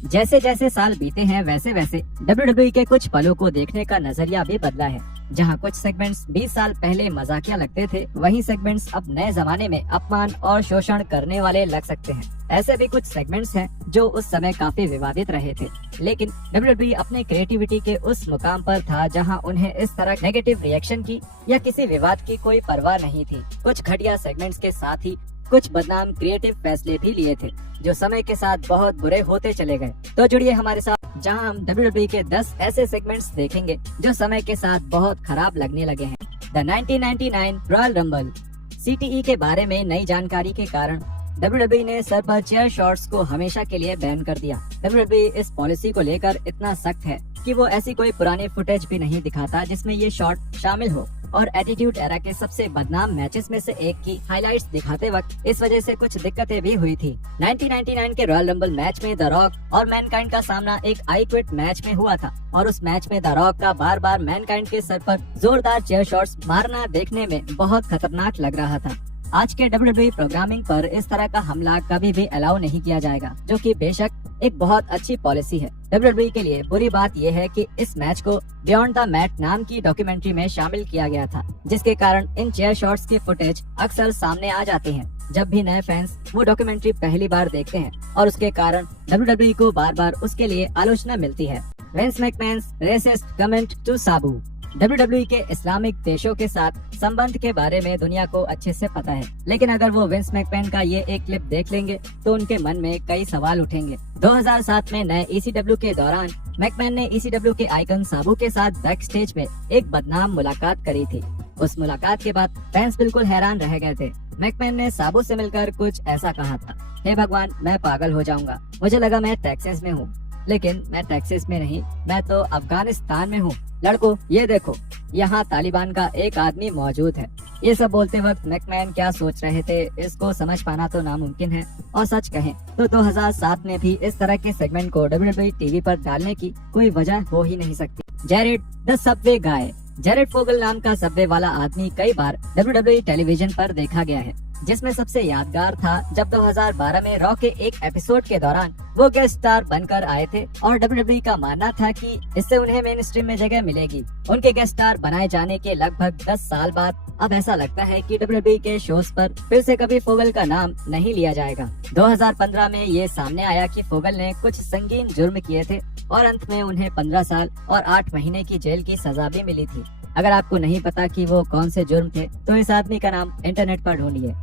जैसे जैसे साल बीते हैं वैसे वैसे WWE के कुछ पलों को देखने का नजरिया भी बदला है। जहां कुछ सेगमेंट्स 20 साल पहले मजाकिया लगते थे, वहीं सेगमेंट्स अब नए जमाने में अपमान और शोषण करने वाले लग सकते हैं। ऐसे भी कुछ सेगमेंट्स हैं जो उस समय काफी विवादित रहे थे, लेकिन WWE अपने क्रिएटिविटी के उस मुकाम पर था जहां उन्हें इस तरह नेगेटिव रिएक्शन की या किसी विवाद की कोई परवाह नहीं थी। कुछ घटिया सेगमेंट्स के साथ ही कुछ बदनाम क्रिएटिव फैसले भी लिए थे जो समय के साथ बहुत बुरे होते चले गए। तो जुड़िए हमारे साथ जहां हम WWE के 10 ऐसे सेगमेंट्स देखेंगे जो समय के साथ बहुत खराब लगने लगे हैं। The 1999 royal rumble. CTE के बारे में नई जानकारी के कारण WWE ने सर पर चेयर शॉट्स को हमेशा के लिए बैन कर दिया। WWE इस पॉलिसी को लेकर इतना सख्त है कि वो ऐसी कोई पुरानी फुटेज भी नहीं दिखाता जिसमें ये शॉट शामिल हो, और एटीट्यूड एरा के सबसे बदनाम मैचेस में से एक की हाइलाइट्स दिखाते वक्त इस वजह से कुछ दिक्कतें भी हुई थी। 1999 के रॉयल रंबल मैच में द रॉक और मैनकाइंड का सामना एक आई क्विट मैच में हुआ था, और उस मैच में द रॉक का बार बार मैनकाइंड के सर पर जोरदार चेयर शॉट्स मारना देखने में बहुत खतरनाक लग रहा था। आज के WWE प्रोग्रामिंग पर इस तरह का हमला कभी भी अलाउ नहीं किया जाएगा, जो कि बेशक एक बहुत अच्छी पॉलिसी है। WWE के लिए बुरी बात यह है कि इस मैच को बियॉन्ड द मैट नाम की डॉक्यूमेंट्री में शामिल किया गया था, जिसके कारण इन चेयर शॉट्स के फुटेज अक्सर सामने आ जाते हैं जब भी नए फैंस वो डॉक्यूमेंट्री पहली बार देखते हैं, और उसके कारण WWE को बार बार उसके लिए आलोचना मिलती है। Vince McMahon's racist comment to Sabu. WWE के इस्लामिक देशों के साथ संबंध के बारे में दुनिया को अच्छे से पता है, लेकिन अगर वो विंस मैकमैन का ये एक क्लिप देख लेंगे तो उनके मन में कई सवाल उठेंगे। 2007 में नए ECW के दौरान मैकमैन ने ECW के आइकन साबू के साथ बैक स्टेज पे एक बदनाम मुलाकात करी थी। उस मुलाकात के बाद फैंस बिल्कुल हैरान रह गए थे। मैकमैन ने साबू से मिलकर कुछ ऐसा कहा था, हे भगवान, मैं पागल हो जाऊंगा, मुझे लगा मैं टेक्सास में हूँ, लेकिन मैं टेक्सास में नहीं, मैं तो अफगानिस्तान में हूँ। लड़को, ये देखो, यहाँ तालिबान का एक आदमी मौजूद है। ये सब बोलते वक्त मैकमैन क्या सोच रहे थे, इसको समझ पाना तो नामुमकिन है, और सच कहें तो 2007 में भी इस तरह के सेगमेंट को WWE टीवी पर डालने की कोई वजह हो ही नहीं सकती। Jared the Subway guy. Jared Fogle नाम का सबवे वाला आदमी कई बार WWE टेलीविजन पर देखा गया है, जिसमें सबसे यादगार था जब 2012 में रॉ के एक एपिसोड के दौरान वो गेस्ट स्टार बनकर आए थे, और WWE का मानना था कि इससे उन्हें मेन स्ट्रीम में जगह मिलेगी। उनके गेस्ट स्टार बनाए जाने के लगभग 10 साल बाद अब ऐसा लगता है कि WWE के शोज पर फिर से कभी फोगल का नाम नहीं लिया जाएगा। 2015 में ये सामने आया कि फोगल ने कुछ संगीन जुर्म किए थे, और अंत में उन्हें 15 साल और 8 महीने की जेल की सजा भी मिली थी। अगर आपको नहीं पता कि वो कौन से जुर्म थे, तो इस आदमी का नाम इंटरनेट पर ढूंढिए।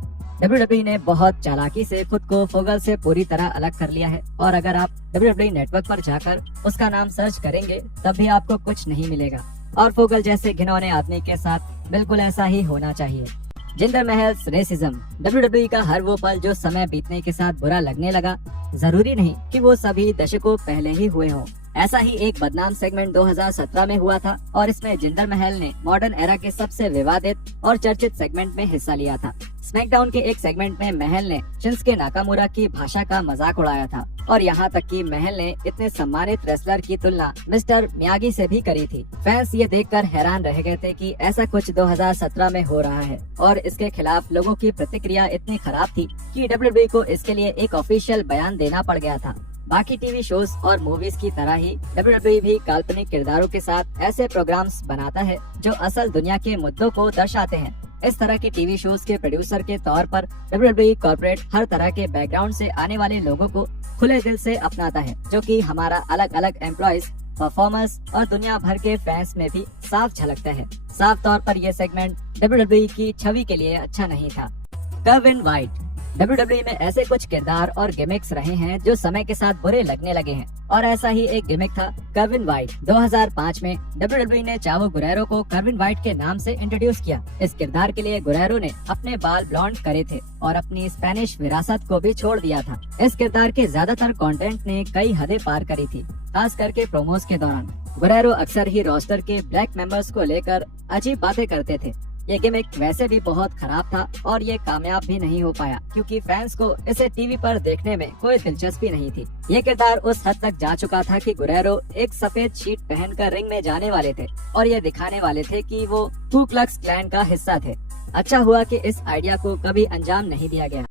WWE ने बहुत चालाकी से खुद को फोगल से पूरी तरह अलग कर लिया है, और अगर आप WWE नेटवर्क पर जाकर उसका नाम सर्च करेंगे तब भी आपको कुछ नहीं मिलेगा, और फोगल जैसे घिनौने आदमी के साथ बिल्कुल ऐसा ही होना चाहिए। जिंदर महल्स रेसिज्म। WWE का हर वो पल जो समय बीतने के साथ बुरा लगने लगा, जरूरी नहीं कि वो सभी दशकों पहले ही हुए हों। ऐसा ही एक बदनाम सेगमेंट 2017 में हुआ था, और इसमें जिंदर महल ने मॉडर्न एरा के सबसे विवादित और चर्चित सेगमेंट में हिस्सा लिया था। स्मैकडाउन के एक सेगमेंट में महल ने शिंसुके नाकामुरा की भाषा का मजाक उड़ाया था, और यहाँ तक कि महल ने इतने सम्मानित रेसलर की तुलना मिस्टर मियागी से भी करी थी। फैंस ये देखकर हैरान रह गए थे कि ऐसा कुछ 2017 में हो रहा है, और इसके खिलाफ लोगों की प्रतिक्रिया इतनी खराब थी कि WWE को इसके लिए एक ऑफिशियल बयान देना पड़ गया था। बाकी टीवी शोज और मूवीज की तरह ही WWE भी काल्पनिक किरदारों के साथ ऐसे प्रोग्राम्स बनाता है जो असल दुनिया के मुद्दों को दर्शाते हैं। इस तरह के टीवी शोज के प्रोड्यूसर के तौर पर WWE कॉर्पोरेट हर तरह के बैकग्राउंड से आने वाले लोगों को खुले दिल से अपनाता है, जो कि हमारा अलग अलग एम्प्लॉयज, परफॉर्मर्स और दुनिया भर के फैंस में भी साफ झलकता है। साफ तौर पर यह सेगमेंट WWE की छवि के लिए अच्छा नहीं था। Kevin white. WWE में ऐसे कुछ किरदार और गिमिक्स रहे हैं जो समय के साथ बुरे लगने लगे हैं, और ऐसा ही एक गिमिक था केविन वाइट। 2005 में WWE ने चावो गुरेरो को केविन वाइट के नाम से इंट्रोड्यूस किया। इस किरदार के लिए गुरेरो ने अपने बाल ब्लॉन्ड करे थे और अपनी स्पेनिश विरासत को भी छोड़ दिया था। इस किरदार के ज्यादातर कंटेंट ने कई हदें पार करी थी, खास करके प्रोमोस के दौरान। गुरेरो अक्सर ही रोस्टर के ब्लैक मेंबर्स को लेकर अजीब बातें करते थे। ये गिमिक वैसे भी बहुत खराब था, और ये कामयाब भी नहीं हो पाया क्योंकि फैंस को इसे टीवी पर देखने में कोई दिलचस्पी नहीं थी। ये किरदार उस हद तक जा चुका था कि गुरेरो एक सफेद शीट पहनकर रिंग में जाने वाले थे, और ये दिखाने वाले थे कि वो कू क्लक्स क्लैन का हिस्सा थे। अच्छा हुआ कि इस आइडिया को कभी अंजाम नहीं दिया गया।